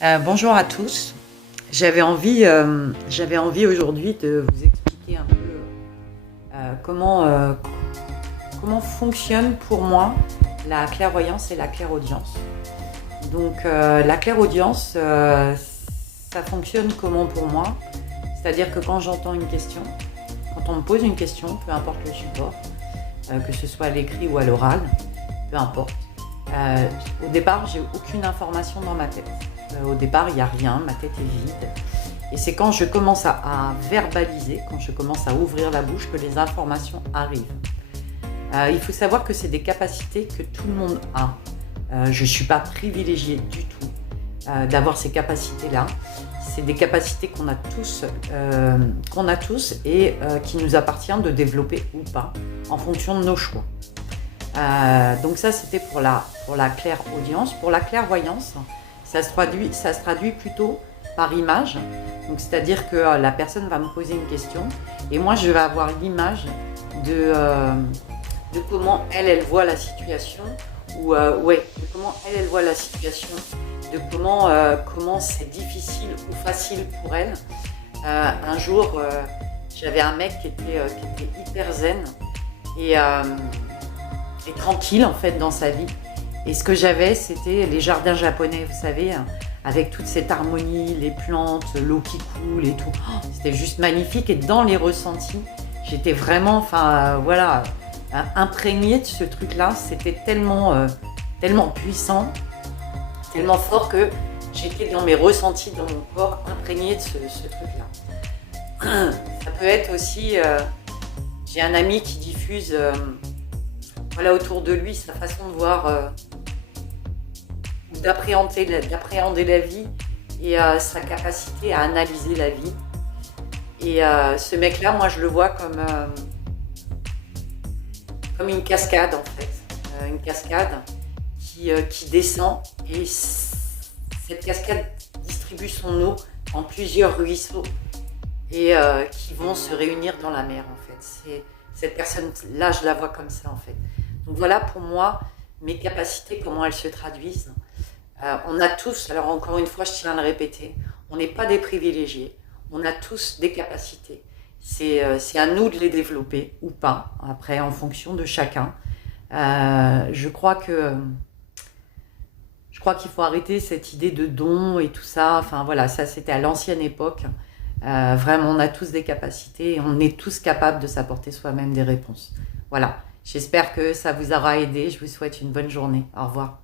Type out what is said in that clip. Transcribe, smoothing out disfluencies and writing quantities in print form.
Bonjour à tous. J'avais envie aujourd'hui de vous expliquer un peu comment fonctionne pour moi la clairvoyance et la clairaudience. Donc la clairaudience, ça fonctionne comment pour moi? C'est-à-dire que quand j'entends une question, quand on me pose une question, peu importe le support, que ce soit à l'écrit ou à l'oral, peu importe. Au départ, j'ai aucune information dans ma tête. Au départ, il n'y a rien, ma tête est vide. Et c'est quand je commence à verbaliser, quand je commence à ouvrir la bouche, que les informations arrivent. Il faut savoir que c'est des capacités que tout le monde a. Je ne suis pas privilégiée du tout d'avoir ces capacités-là. C'est des capacités qu'on a tous et qui nous appartient de développer ou pas, en fonction de nos choix. Donc ça, c'était pour la clairaudience. Pour la clairvoyance, ça se traduit plutôt par image. Donc c'est-à-dire que la personne va me poser une question et moi je vais avoir l'image de comment elle voit la situation, de comment elle voit la situation, de comment c'est difficile ou facile pour elle. Un jour, j'avais un mec qui était hyper zen et tranquille en fait dans sa vie. Et ce que j'avais, c'était les jardins japonais, vous savez, avec toute cette harmonie, les plantes, l'eau qui coule et tout. Oh, c'était juste magnifique. Et dans les ressentis, j'étais vraiment, imprégnée de ce truc-là. C'était tellement puissant, tellement fort que j'étais dans mes ressentis, dans mon corps, imprégnée de ce truc-là. Ça peut être aussi, j'ai un ami qui diffuse autour de lui sa façon de voir, d'appréhender la vie et sa capacité à analyser la vie. Et ce mec-là, moi je le vois comme une cascade en fait, une cascade qui descend et cette cascade distribue son eau en plusieurs ruisseaux et qui vont se réunir dans la mer en fait. Cette personne-là, je la vois comme ça en fait. Donc voilà pour moi mes capacités, comment elles se traduisent. On a tous, alors encore une fois je tiens à le répéter, on n'est pas des privilégiés, on a tous des capacités. C'est à nous de les développer ou pas, après en fonction de chacun. Je crois qu'il faut arrêter cette idée de don et tout ça. Enfin voilà, ça c'était à l'ancienne époque. Vraiment, on a tous des capacités et on est tous capables de s'apporter soi-même des réponses. Voilà, j'espère que ça vous aura aidé. Je vous souhaite une bonne journée. Au revoir.